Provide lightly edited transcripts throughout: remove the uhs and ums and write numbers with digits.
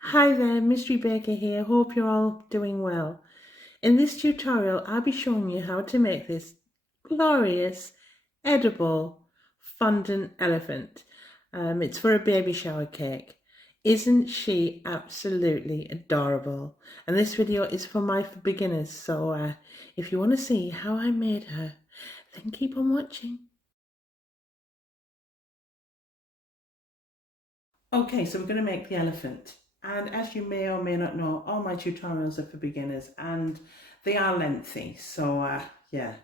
Hi there, Mystery Baker here. Hope you're all doing well. In this tutorial, I'll be showing you how to make this glorious, edible fondant elephant. It's for a baby shower cake. Isn't she absolutely adorable? And this video is for my beginners, so if you want to see how I made her, then keep on watching. Okay, so we're going to make the elephant. And as you may or may not know, all my tutorials are for beginners and they are lengthy. So yeah,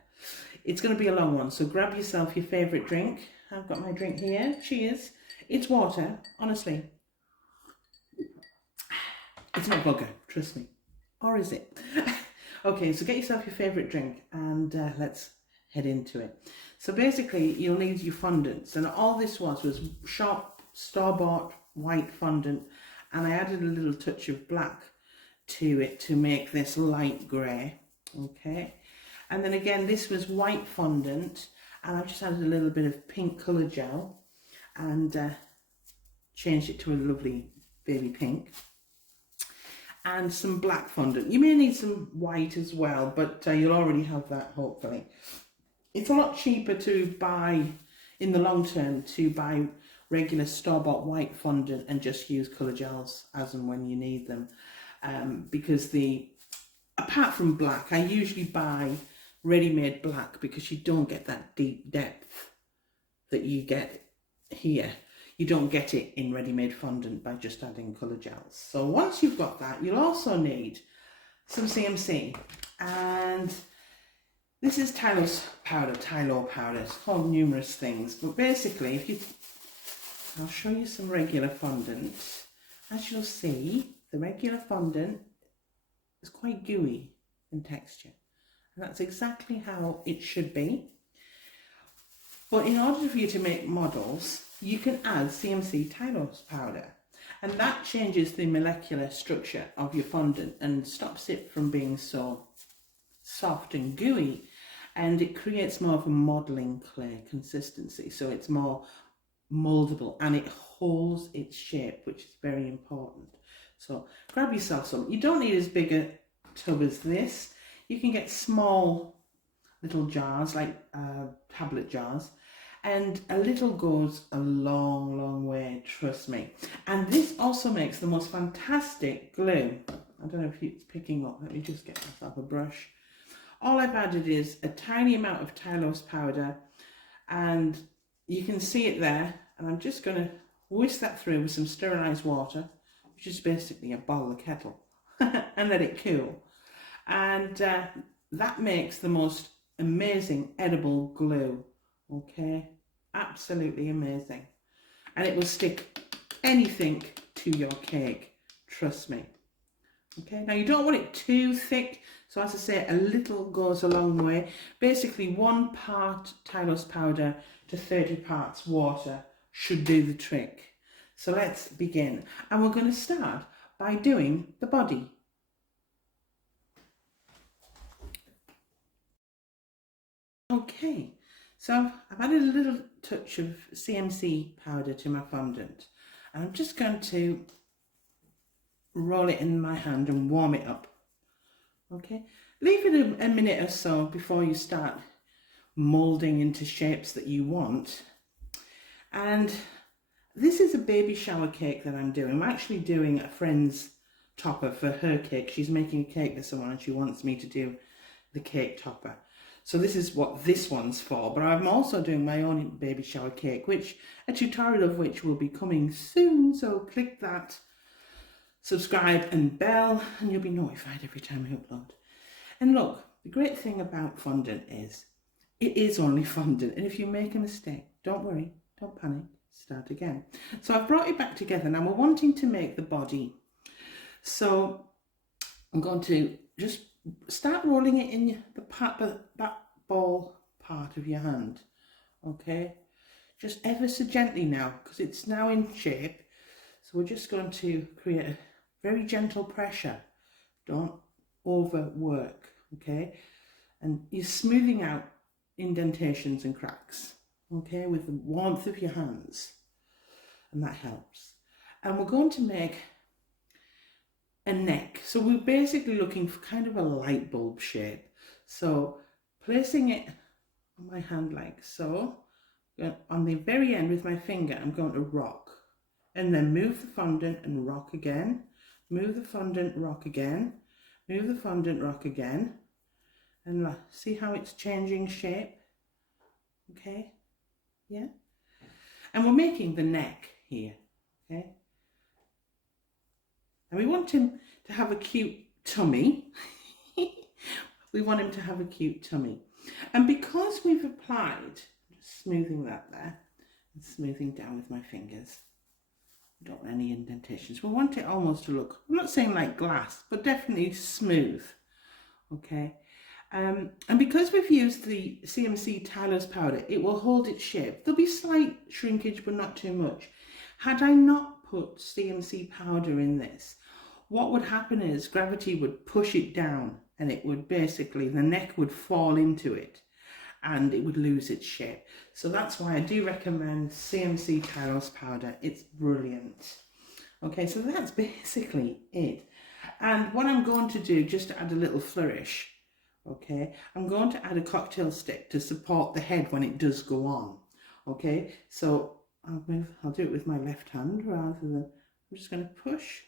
it's going to be a long one. So grab yourself your favourite drink. I've got my drink here. Cheers. It's water, honestly. It's not vodka, trust me. Or is it? Okay, so get yourself your favourite drink and let's head into it. So basically, you'll need your fondants. And all this was sharp, store-bought white fondant. And I added a little touch of black to it to make this light grey. Okay. And then again, this was white fondant. And I've just added a little bit of pink colour gel. And changed it to a lovely baby pink. And some black fondant. You may need some white as well, but you'll already have that hopefully. It's a lot cheaper to buy, in the long term, to buy regular store-bought white fondant and just use colour gels as and when you need them. Because apart from black, I usually buy ready-made black because you don't get that deep depth that you get here. You don't get it in ready-made fondant by just adding colour gels. So once you've got that, you'll also need some CMC. And this is Tylo powder. It's called numerous things. But basically, I'll show you some regular fondant. As you'll see, the regular fondant is quite gooey in texture. And that's exactly how it should be. But in order for you to make models, you can add CMC Tylos powder, and that changes the molecular structure of your fondant and stops it from being so soft and gooey, and it creates more of a modelling clay consistency, so it's more mouldable and it holds its shape, which is very important. So grab yourself some. You don't need as big a tub as this. You can get small little jars, like tablet jars, and a little goes a long, long way, trust me. And this also makes the most fantastic glue. I don't know if it's picking up. Let me just get myself a brush. All I've added is a tiny amount of Tylos powder, and you can see it there. And I'm just going to whisk that through with some sterilised water, which is basically a boil the kettle, and let it cool. And that makes the most amazing edible glue. Okay, absolutely amazing, and it will stick anything to your cake, trust me. Okay, now you don't want it too thick, so as I say, a little goes a long way. Basically 1 part Tylos powder to 30 parts water should do the trick. So let's begin, and we're going to start by doing the body. Okay, so I've added a little touch of CMC powder to my fondant, and I'm just going to roll it in my hand and warm it up. Okay, leave it a minute or so before you start moulding into shapes that you want. And this is a baby shower cake that I'm doing. I'm actually doing a friend's topper for her cake. She's making a cake this someone and she wants me to do the cake topper. So this is what this one's for, but I'm also doing my own baby shower cake, which a tutorial of which will be coming soon. So click that subscribe and bell and you'll be notified every time I upload. And look, the great thing about fondant is it is only fondant, and if you make a mistake, don't worry, don't panic, start again. So I've brought it back together. Now we're wanting to make the body, so I'm going to just start rolling it in that ball part of your hand. Okay, just ever so gently now, because it's now in shape. So we're just going to create a very gentle pressure. Don't overwork, okay? And you're smoothing out indentations and cracks, okay, with the warmth of your hands, and that helps. And we're going to make a neck. So we're basically looking for kind of a light bulb shape. So placing it on my hand like so, on the very end with my finger, I'm going to rock. And then move the fondant and rock again. Move the fondant, rock again. Move the fondant, rock again. And see how it's changing shape? Okay, yeah. And we're making the neck here, okay? And we want him to have a cute tummy. We want him to have a cute tummy. And because we've applied, just smoothing that there, and smoothing down with my fingers. Don't want any indentations. We want it almost to look, I'm not saying like glass, but definitely smooth, okay? And because we've used the CMC Tyler's powder, it will hold its shape. There'll be slight shrinkage, but not too much. Had I not put CMC powder in this, what would happen is gravity would push it down, and it would basically, the neck would fall into it, and it would lose its shape. So that's why I do recommend CMC Tyler's powder. It's brilliant. Okay, so that's basically it. And what I'm going to do, just to add a little flourish, okay, I'm going to add a cocktail stick to support the head when it does go on. Okay, so I'll do it with my left hand rather than, I'm just going to push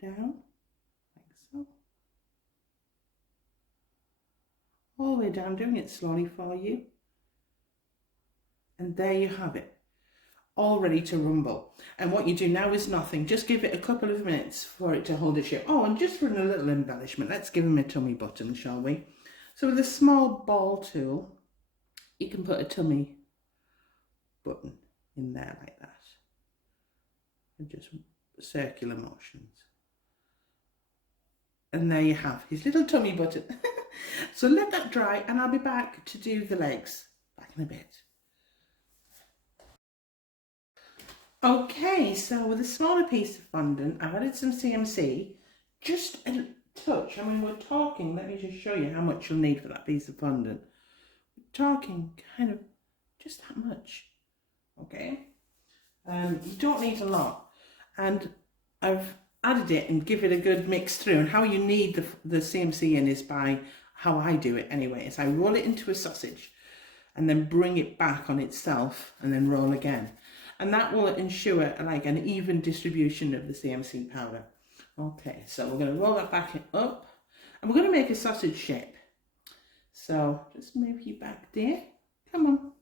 down like so. All the way down, doing it slowly for you. And there you have it, all ready to rumble. And what you do now is nothing. Just give it a couple of minutes for it to hold its shape. Oh, and just for a little embellishment, let's give him a tummy button, shall we? So with a small ball tool, you can put a tummy button in there like that. And just circular motions. And there you have his little tummy button. So let that dry and I'll be back to do the legs. Back in a bit. Okay, so with a smaller piece of fondant, I've added some CMC, just a touch. I mean, we're talking, let me just show you how much you'll need for that piece of fondant. We're talking kind of just that much, okay? You don't need a lot. And I've added it and give it a good mix through. And how you need the CMC in is by how I do it anyway, is I roll it into a sausage and then bring it back on itself and then roll again. And that will ensure like an even distribution of the CMC powder. Okay, so we're going to roll that back up and we're going to make a sausage shape. So just move you back there. Come on.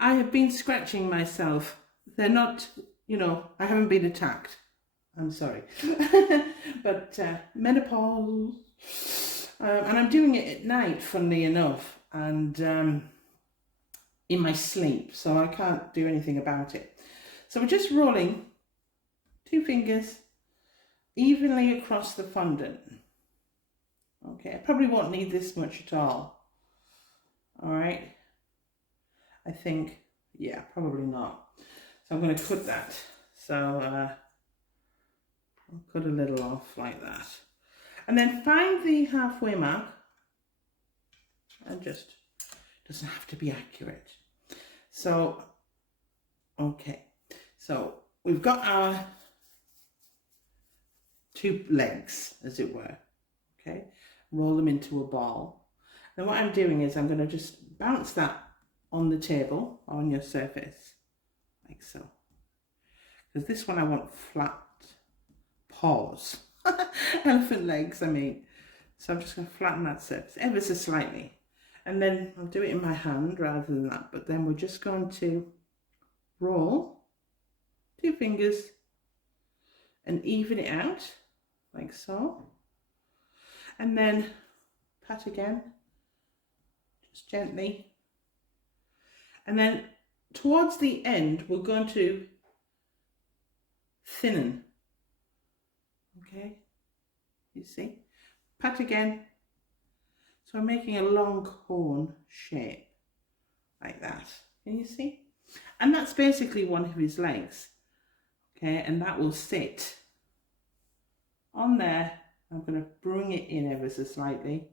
I have been scratching myself. They're not, you know, I haven't been attacked. I'm sorry. But menopause. And I'm doing it at night, funnily enough. And in my sleep, so I can't do anything about it. So we're just rolling 2 fingers evenly across the fondant. Okay, I probably won't need this much at all. All right, I think, yeah, probably not. So I'm going to cut that. So I'll cut a little off like that. And then find the halfway mark and just, doesn't have to be accurate. So, okay, so we've got our 2 legs, as it were, okay? Roll them into a ball. Then what I'm doing is I'm going to just bounce that on the table, on your surface, like so. Because this one I want flat paws, elephant legs, I mean. So I'm just going to flatten that surface ever so slightly. And then I'll do it in my hand rather than that. But then we're just going to roll 2 fingers and even it out like so. And then pat again, just gently. And then towards the end, we're going to thinnen. Okay, you see? Pat again. So I'm making a long cone shape like that. Can you see? And that's basically one of his legs. Okay, and that will sit on there. I'm going to bring it in ever so slightly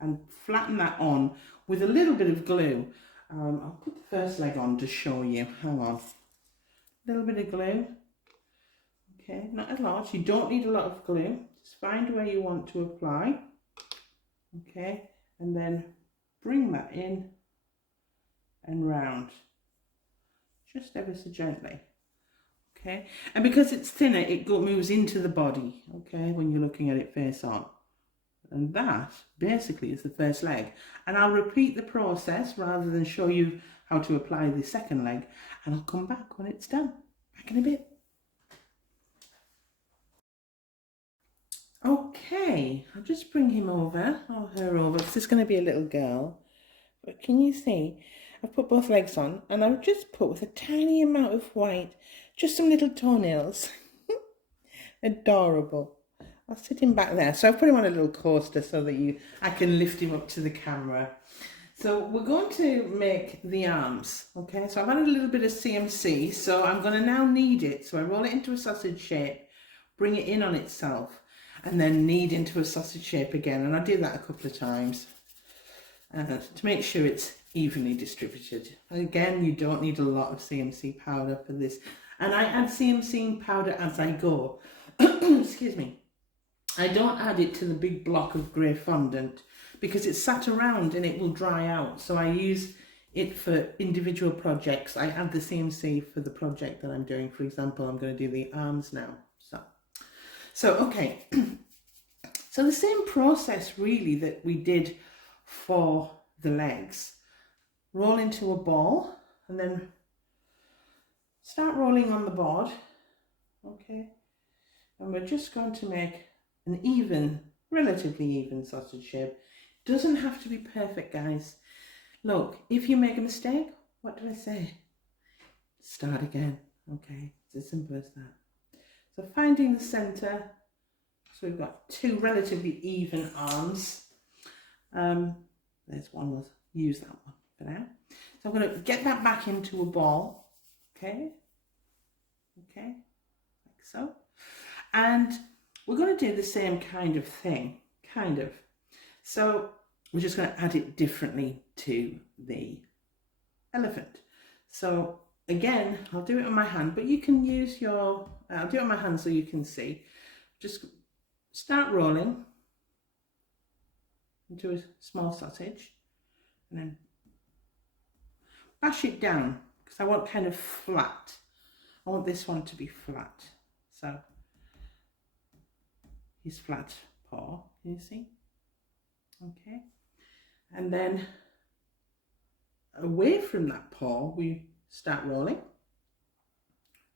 and flatten that on with a little bit of glue. I'll put the first leg on to show you. Hang on. A little bit of glue. Okay, not a lot. You don't need a lot of glue. Just find where you want to apply. Okay, and then bring that in and round, just ever so gently. Okay, and because it's thinner, it moves into the body, okay, when you're looking at it face on. And that basically is the first leg. And I'll repeat the process rather than show you how to apply the second leg, and I'll come back when it's done. Back in a bit. Okay, I'll just bring him over, or her over, because it's going to be a little girl. But can you see? I've put both legs on, and I've just put with a tiny amount of white, just some little toenails. Adorable. I'll sit him back there. So I've put him on a little coaster so that I can lift him up to the camera. So we're going to make the arms, okay? So I've added a little bit of CMC, so I'm going to now knead it. So I roll it into a sausage shape, bring it in on itself, and then knead into a sausage shape again. And I do that a couple of times to make sure it's evenly distributed. Again, you don't need a lot of CMC powder for this. And I add CMC powder as I go. Excuse me. I don't add it to the big block of grey fondant because it's sat around and it will dry out. So I use it for individual projects. I add the CMC for the project that I'm doing. For example, I'm going to do the arms now. So okay. So the same process really that we did for the legs. Roll into a ball and then start rolling on the board. Okay. And we're just going to make an even, relatively even sausage shape. Doesn't have to be perfect, guys. Look, if you make a mistake, what do I say? Start again. Okay, it's as simple as that. So finding the center. So we've got two relatively even arms. There's one, we'll use that one for now. So I'm going to get that back into a ball. Okay, like so. And we're going to do the same kind of thing, So we're just going to add it differently to the elephant. So again, I'll do it on my hand, but you can use I'll do it on my hand so you can see. Just start rolling into a small sausage and then bash it down because I want kind of flat. I want this one to be flat. So his flat paw, can you see? Okay. And then away from that paw, we start rolling.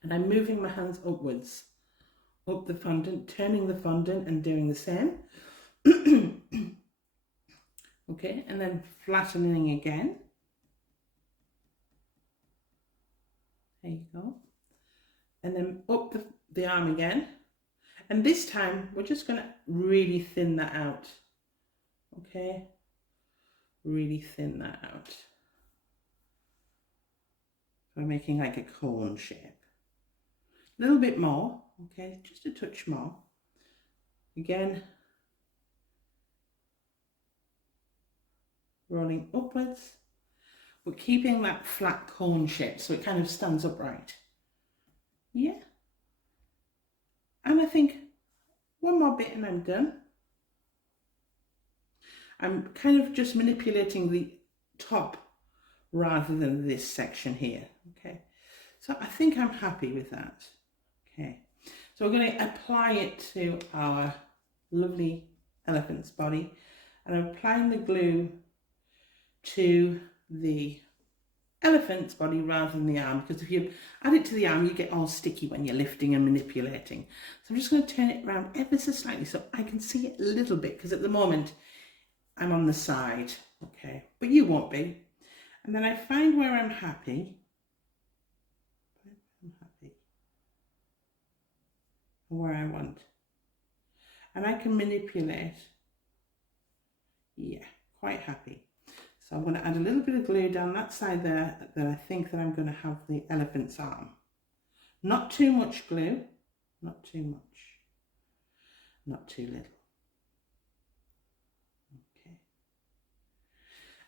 And I'm moving my hands upwards, up the fondant, turning the fondant and doing the same. Okay, and then flattening again. There you go. And then up the arm again. And this time, we're just going to really thin that out. Okay? Really thin that out. We're making like a cone shape. A little bit more, okay? Just a touch more. Again, rolling upwards, but keeping that flat cone shape so it kind of stands upright. Yeah. And I think one more bit and I'm done. I'm kind of just manipulating the top rather than this section here. Okay, so I think I'm happy with that. Okay, so we're going to apply it to our lovely elephant's body, and I'm applying the glue to the elephant's body rather than the arm, because if you add it to the arm you get all sticky when you're lifting and manipulating. So I'm just going to turn it around ever so slightly so I can see it a little bit, because at the moment I'm on the side, okay, but you won't be. And then I find where I'm happy. Where I want. And I can manipulate. Yeah, quite happy. So I'm going to add a little bit of glue down that side there that I think that I'm going to have the elephant's arm. Not too much glue, not too much, not too little. Okay.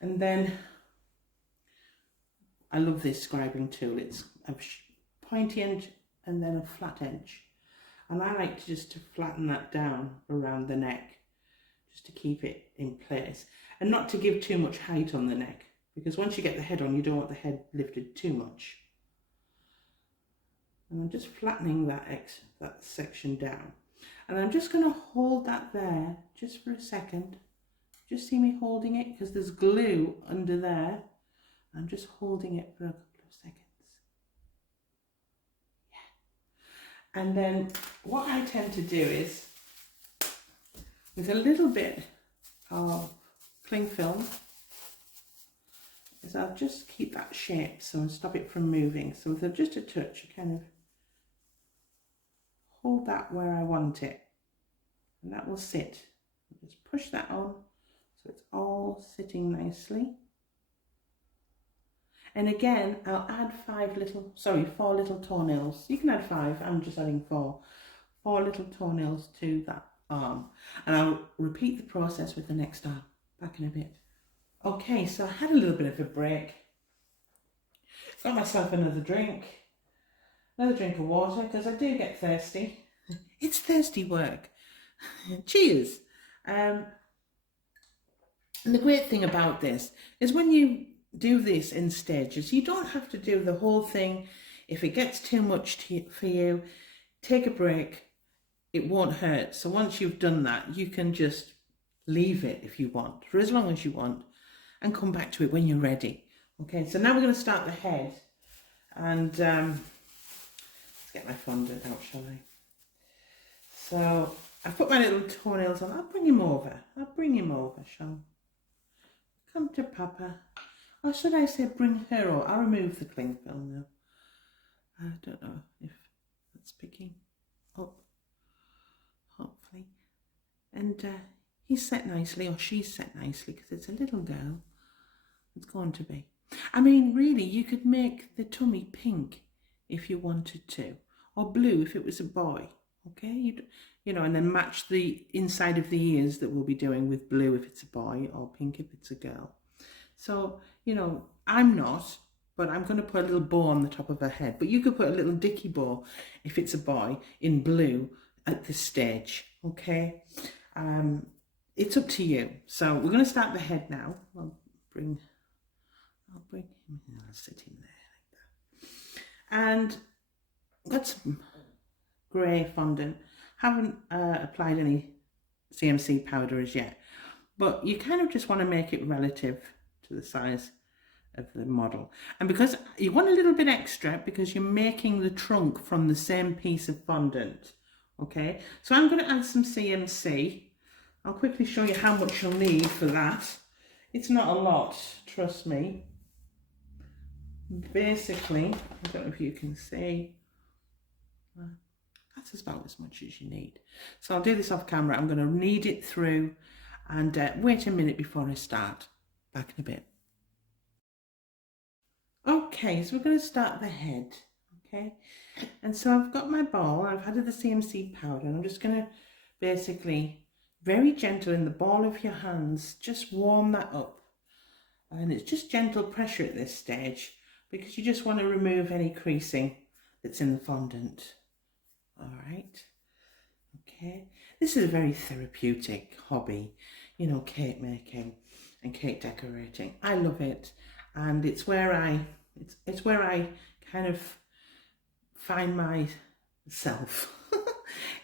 And then love this scribing tool. It's a pointy edge and then a flat edge. And I like to flatten that down around the neck, just to keep it in place, and not to give too much height on the neck, because once you get the head on, you don't want the head lifted too much. And I'm just flattening that section down. And I'm just going to hold that there just for a second. Just see me holding it, because there's glue under there. I'm just holding it for a couple of seconds. Yeah. And then what I tend to do is, with a little bit of cling film, is I'll just keep that shape so and stop it from moving. So with just a touch, you kind of hold that where I want it, and that will sit. Just push that on so it's all sitting nicely. And again, I'll add 4 little toenails. You can add 5, I'm just adding 4. 4 little toenails to that arm. And I'll repeat the process with the next arm, back in a bit. Okay, so I had a little bit of a break. Got myself another drink of water, because I do get thirsty. It's thirsty work. Cheers. And the great thing about this is when you do this in stages, you don't have to do the whole thing. If it gets too much for you, take a break. It won't hurt. So once you've done that, you can just leave it if you want, for as long as you want, and come back to it when you're ready. Okay, so now we're going to start the head. And let's get my fondant out, shall I? So I've put my little toenails on. I'll bring him over, shall I? Come to Papa. Or should I say bring her over? I'll remove the cling film now. I don't know if that's picking up, hopefully. And he's set nicely, or she's set nicely, because it's a little girl. It's going to be. I mean, really, you could make the tummy pink if you wanted to, or blue if it was a boy. Okay, you know, and then match the inside of the ears that we'll be doing with blue if it's a boy, or pink if it's a girl. So, you know, I'm not, but I'm going to put a little bow on the top of her head. But you could put a little dicky bow if it's a boy in blue at this stage. Okay, it's up to you. So we're going to start the head now. I'll bring him in. I'll sit him there like that. And got some grey fondant. Haven't applied any CMC powder as yet, but you kind of just want to make it relative to the size of the model. And because you want a little bit extra, because you're making the trunk from the same piece of fondant. Okay, so I'm going to add some CMC. I'll quickly show you how much you'll need for that. It's not a lot, trust me. Basically, I don't know if you can see, that's about as much as you need. So I'll do this off camera. I'm going to knead it through and wait a minute before I start. Back in a bit. Okay, so we're going to start the head. Okay, and so I've got my ball. I've added the CMC powder, and I'm just going to basically, very gentle in the ball of your hands, just warm that up. And it's just gentle pressure at this stage, because you just want to remove any creasing that's in the fondant. All right. Okay. This is a very therapeutic hobby, you know, cake making and cake decorating. I love it, and it's where I kind of find myself.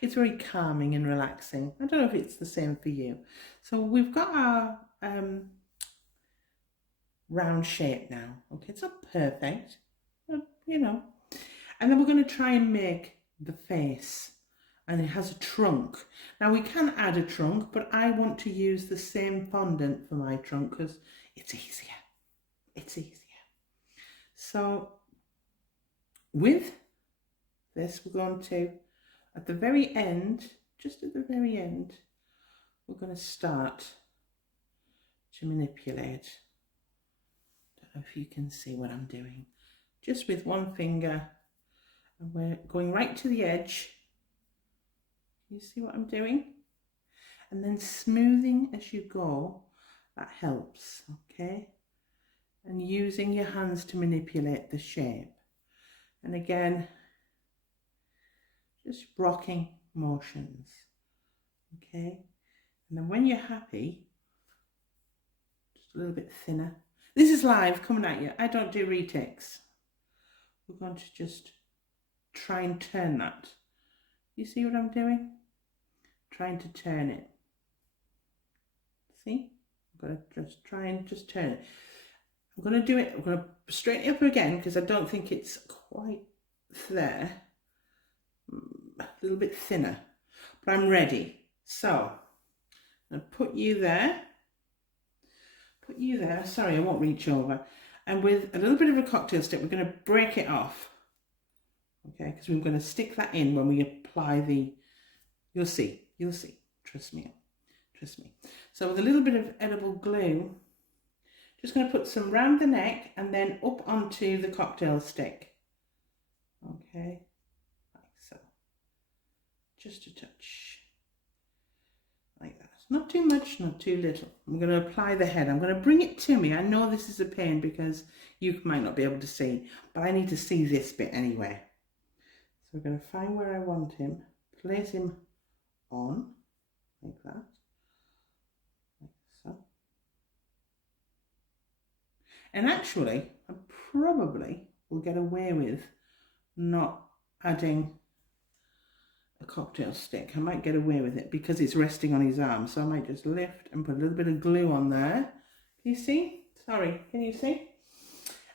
It's very calming and relaxing. I don't know if it's the same for you. So we've got our round shape now. Okay, it's not perfect, but, you know. And then we're going to try and make the face, and it has a trunk. Now we can add a trunk, but I want to use the same fondant for my trunk because it's easier. It's easier. So with this, we're going to, at the very end, just at the very end, we're going to start to manipulate. Don't know if you can see what I'm doing. Just with one finger, and we're going right to the edge. You see what I'm doing? And then smoothing as you go, that helps, okay? And using your hands to manipulate the shape. And again, just rocking motions. Okay, and then when you're happy, just a little bit thinner. This is live coming at you. I don't do retakes. We're going to just try and turn that. You see what I'm doing? Trying to turn it. See? I'm going to just try and just turn it. I'm going to do it. I'm going to straighten it up again because I don't think it's quite there. A little bit thinner. But I'm ready. So, I'm going to put you there. Put you there. Sorry, I won't reach over. And with a little bit of a cocktail stick, we're going to break it off. Okay, because we're going to stick that in when we apply the, you'll see, trust me. So with a little bit of edible glue, just going to put some round the neck and then up onto the cocktail stick. Okay, like so. Just a touch. Like that. Not too much, not too little. I'm going to apply the head. I'm going to bring it to me. I know this is a pain because you might not be able to see, but I need to see this bit anyway. So we're going to find where I want him, place him on, like that, like so. And actually, I probably will get away with not adding a cocktail stick. I might get away with it because it's resting on his arm. So I might just lift and put a little bit of glue on there. Can you see? Sorry, can you see?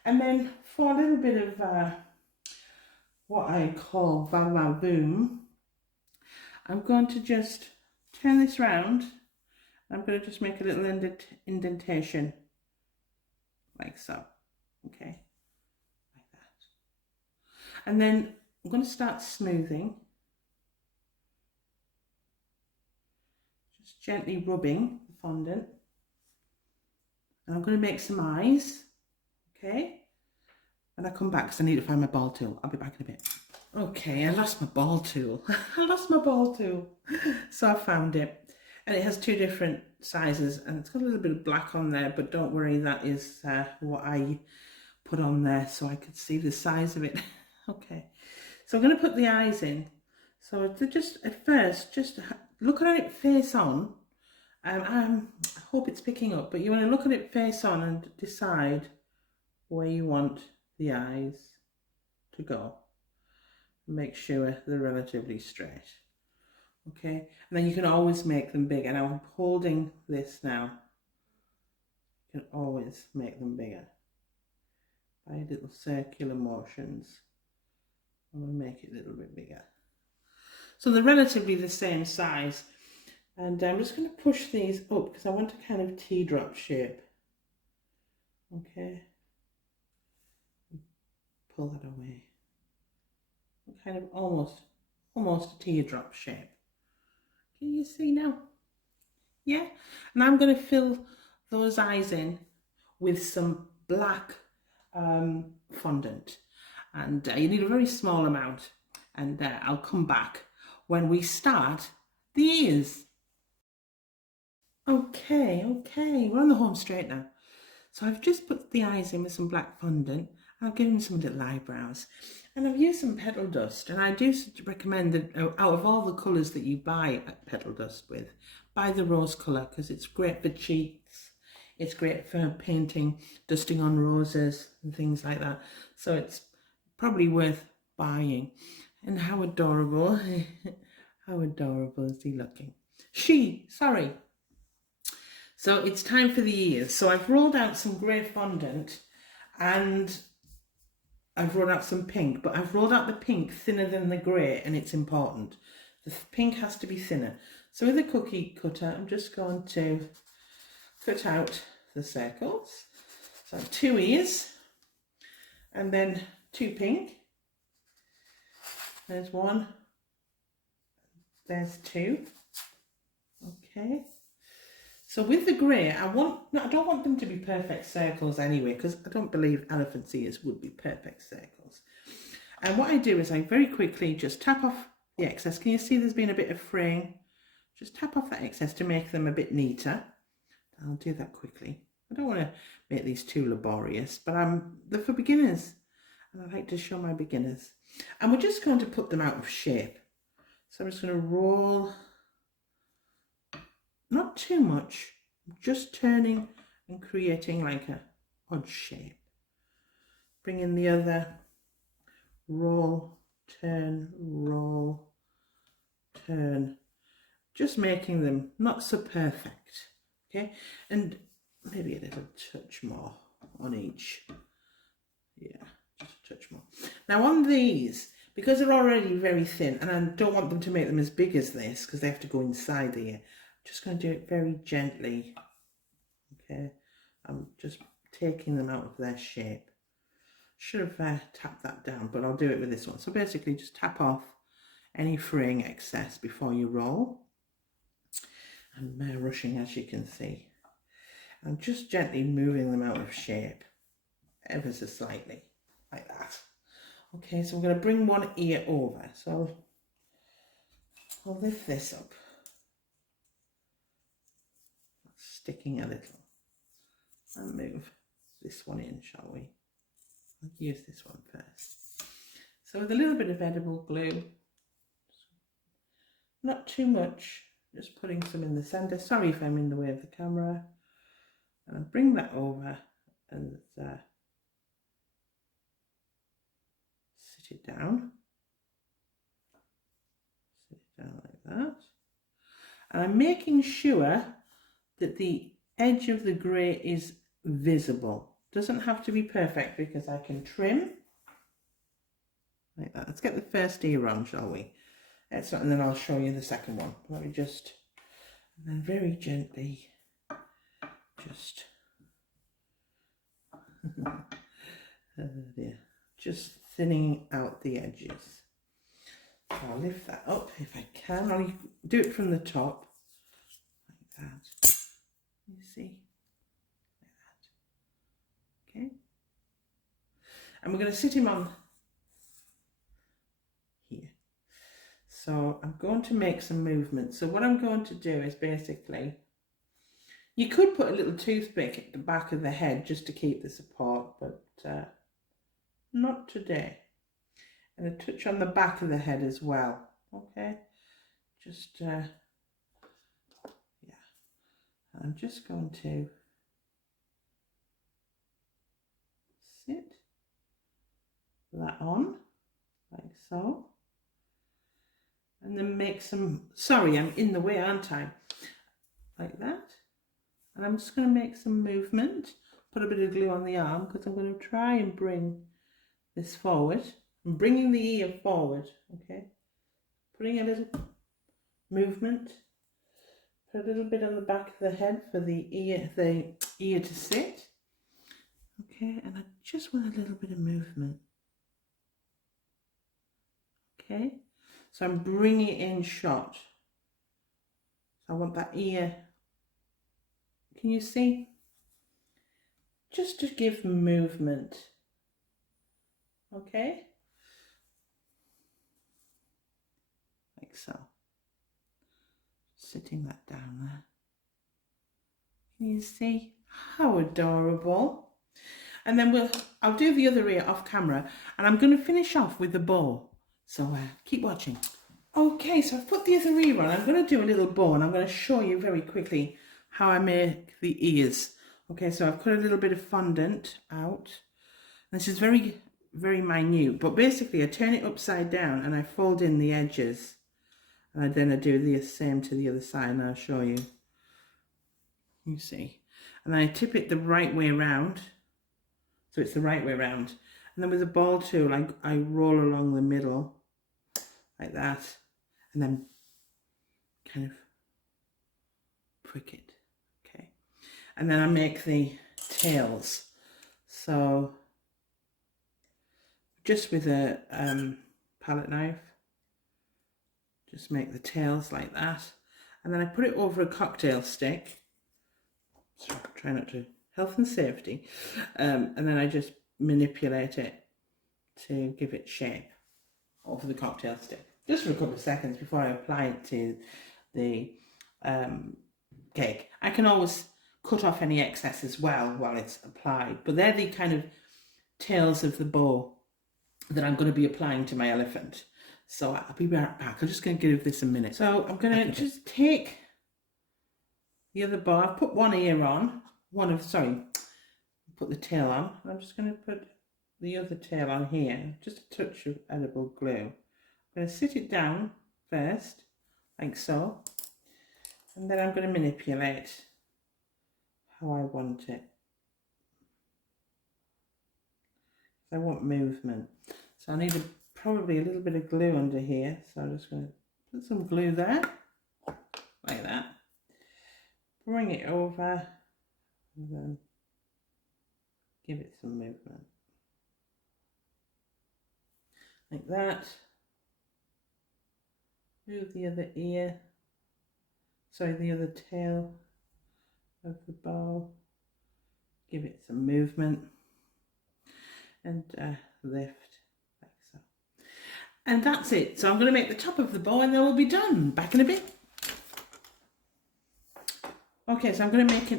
And then for a little bit of what I call va-va-voom, I'm going to just turn this round. I'm going to just make a little indentation like so. Okay, like that. And then I'm going to start smoothing. Just gently rubbing the fondant. And I'm going to make some eyes. Okay. And I come back because I need to find my ball tool. I'll be back in a bit. Okay, I lost my ball tool. So I found it. And it has two different sizes and it's got a little bit of black on there, but don't worry, that is what I put on there so I could see the size of it. Okay, so I'm going to put the eyes in. So to just at first, just look at it face on. I hope it's picking up, but you want to look at it face on and decide where you want the eyes to go. Make sure they're relatively straight. Okay, and then you can always make them bigger. Now I'm holding this now. You can always make them bigger by little circular motions. I'm going to make it a little bit bigger. So they're relatively the same size. And I'm just going to push these up because I want a kind of teardrop shape. Okay. Pull that away. Kind of almost a teardrop shape. Can you see now? Yeah. And I'm going to fill those eyes in with some black fondant. And you need a very small amount. And I'll come back when we start the ears. Okay, we're on the home straight now. So I've just put the eyes in with some black fondant. I've given some little eyebrows. And I've used some petal dust. And I do recommend that out of all the colours that you buy petal dust with, buy the rose colour because it's great for cheeks. It's great for painting, dusting on roses and things like that. So it's probably worth buying. And how adorable. How adorable is he looking? Sorry. So it's time for the ears. So I've rolled out some grey fondant and I've rolled out some pink, but I've rolled out the pink thinner than the grey, and it's important. The pink has to be thinner. So with a cookie cutter, I'm just going to cut out the circles. So I have 2 ears and then 2 pink. There's 1. There's 2. Okay. So with the grey, I don't want them to be perfect circles anyway, because I don't believe elephant's ears would be perfect circles. And what I do is I very quickly just tap off the excess. Can you see there's been a bit of fraying? Just tap off that excess to make them a bit neater. I'll do that quickly. I don't want to make these too laborious, but they're for beginners. And I like to show my beginners. And we're just going to put them out of shape. So I'm just going to roll, not too much, just turning and creating like a odd shape. Bring in the other, roll, turn, just making them not so perfect, okay? And maybe a little touch more on each. Yeah, just a touch more. Now on these, because they're already very thin, and I don't want them to make them as big as this because they have to go inside the ear, I'm just going to do it very gently, okay? I'm just taking them out of their shape. Should have tapped that down, but I'll do it with this one. So basically just tap off any fraying excess before you roll. I'm rushing, as you can see. I'm just gently moving them out of shape, ever so slightly, like that. Okay, so I'm going to bring one ear over. So I'll lift this up. Sticking a little. And move this one in, shall we? I'll use this one first. So with a little bit of edible glue, not too much, just putting some in the centre. Sorry if I'm in the way of the camera. And I'll bring that over and sit it down. Sit it down like that. And I'm making sure that the edge of the grey is visible. Doesn't have to be perfect because I can trim like that. Let's get the first ear on, shall we? Excellent, and then I'll show you the second one. Let me just, and then very gently, just, just thinning out the edges. So I'll lift that up if I can. I'll do it from the top, like that. You see, like that. Okay, and we're going to sit him on here. So I'm going to make some movement. So what I'm going to do is basically, you could put a little toothpick at the back of the head just to keep the support, but not today. And a touch on the back of the head as well. Okay, just yeah. I'm just going to sit that on like so. And then make some, sorry, I'm in the way, aren't I? Like that. And I'm just going to make some movement, put a bit of glue on the arm because I'm going to try and bring this forward. I'm bringing the ear forward, okay? Putting a little movement, put a little bit on the back of the head for the ear to sit. Okay, and I just want a little bit of movement. Okay. So I'm bringing it in shot. So I want that ear. Can you see? Just to give movement. Okay? Like so. Sitting that down there. Can you see? How adorable. And then I'll do the other ear off camera, and I'm going to finish off with the bow. So keep watching. Okay, so I've put the other ear on. I'm going to do a little bow, and I'm going to show you very quickly how I make the ears. Okay, so I've put a little bit of fondant out. This is very, very minute, but basically I turn it upside down and I fold in the edges. And then I do the same to the other side, and I'll show you. You see. And then I tip it the right way around. So it's the right way around. And then with the ball tool, I roll along the middle like that, and then kind of prick it, okay? And then I make the tails. So just with a palette knife, just make the tails like that. And then I put it over a cocktail stick. So try not to, health and safety. And then I just manipulate it to give it shape over the cocktail stick. Just for a couple of seconds before I apply it to the cake. I can always cut off any excess as well while it's applied, but they're the kind of tails of the bow that I'm going to be applying to my elephant. So I'll be right back. I'm just going to give this a minute. So I'm going to just take the other bow. I've put one ear on, put the tail on. I'm just going to put the other tail on here, just a touch of edible glue. I'm going to sit it down first, like so, and then I'm going to manipulate how I want it. I want movement. So I need probably a little bit of glue under here. So I'm just going to put some glue there, like that. Bring it over, and then give it some movement. Like that. Move the other ear, the other tail of the bow. Give it some movement. And lift, like so. And that's it. So I'm going to make the top of the bow and then we'll be done. Back in a bit. Okay, so I'm going to make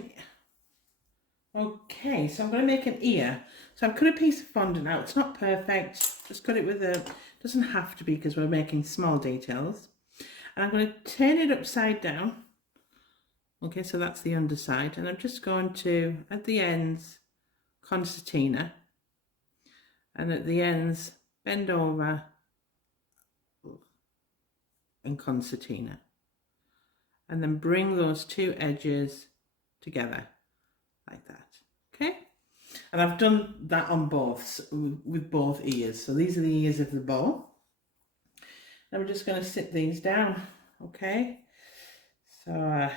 an ear. So I've cut a piece of fondant out. It's not perfect. Just cut it with doesn't have to be because we're making small details. And I'm going to turn it upside down. Okay, so that's the underside. And I'm just going to, at the ends, concertina. And at the ends, bend over and concertina. And then bring those two edges together like that. Okay? And I've done that on both, with both ears. So these are the ears of the bow. And we're just going to sit these down. Okay? So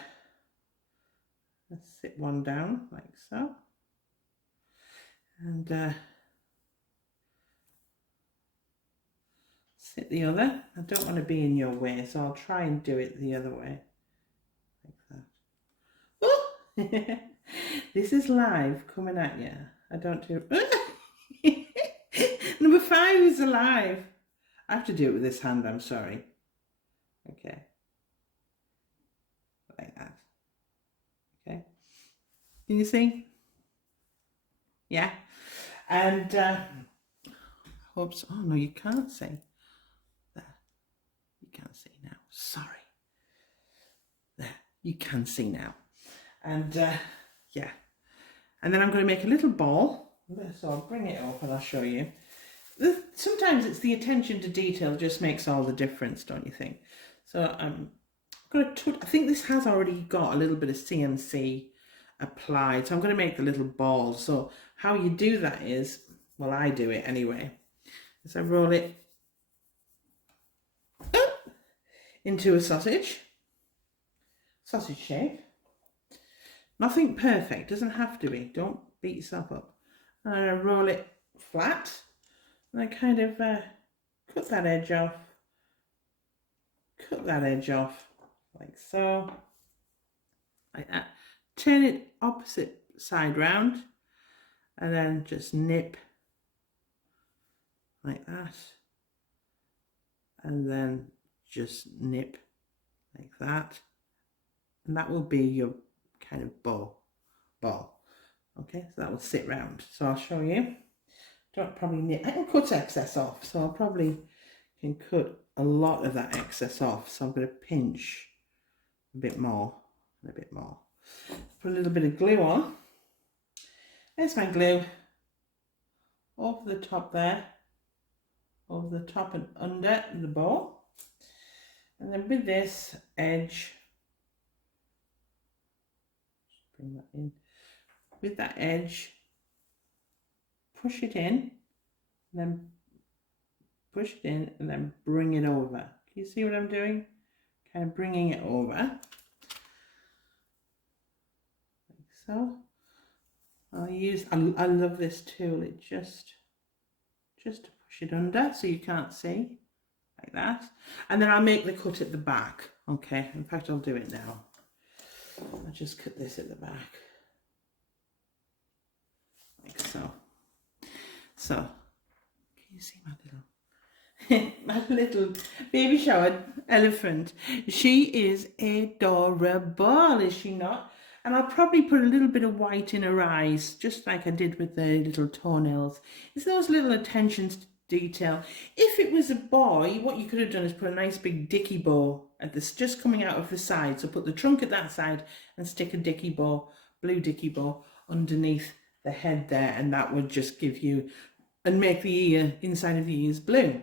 let's sit one down like so. And sit the other. I don't want to be in your way, so I'll try and do it the other way. Like that. Oh! This is live coming at you. I don't do Number 5 is alive. I have to do it with this hand, I'm sorry. Okay. Like that. Okay. Can you see? Yeah. And hope so. Oh no, you can't see. There. You can't see now. Sorry. There. You can see now. And yeah. And then I'm going to make a little ball. So I'll bring it up and I'll show you. Sometimes it's the attention to detail just makes all the difference, don't you think? So I'm going to, I think this has already got a little bit of CNC applied. So I'm going to make the little ball. So how you do that is, well, I do it anyway, is I roll it up into a sausage shape. Nothing perfect, doesn't have to be. Don't beat yourself up. And I roll it flat. And I kind of cut that edge off like so, like that. Turn it opposite side round and then just nip like that, and then just nip like that, and that will be your kind of ball. Okay, so that will sit round. So I'll show you. Don't probably nip. I can cut excess off, so I'll probably can cut a lot of that excess off. So I'm going to pinch a bit more and a bit more. Put a little bit of glue on. There's my glue. Over the top there. Over the top and under the bow. And then with this edge, just bring that in. With that edge, push it in, and then push it in, and then bring it over. Can you see what I'm doing? Kind of bringing it over, like so. I love this tool. It just to push it under so you can't see, like that. And then I'll make the cut at the back. Okay, in fact I'll do it now. I'll just cut this at the back, like so. So, can you see my little baby shower elephant? She is adorable, is she not? And I'll probably put a little bit of white in her eyes, just like I did with the little toenails. It's those little attentions to detail. If it was a boy, what you could have done is put a nice big dicky bow at this, just coming out of the side. So put the trunk at that side and stick a dicky bow, blue dicky bow, underneath the head there, and that would just give you, and make the ear, inside of the ears blue.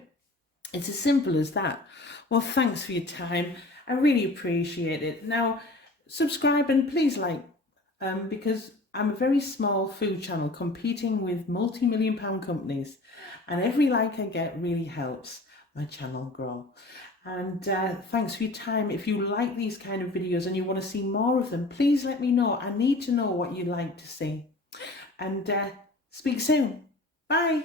It's as simple as that. Well, thanks for your time. I really appreciate it. Now, subscribe and please like, because I'm a very small food channel competing with multi-million-pound companies, and every like I get really helps my channel grow. And thanks for your time. If you like these kind of videos and you want to see more of them, please let me know. I need to know what you'd like to see. And speak soon. Bye.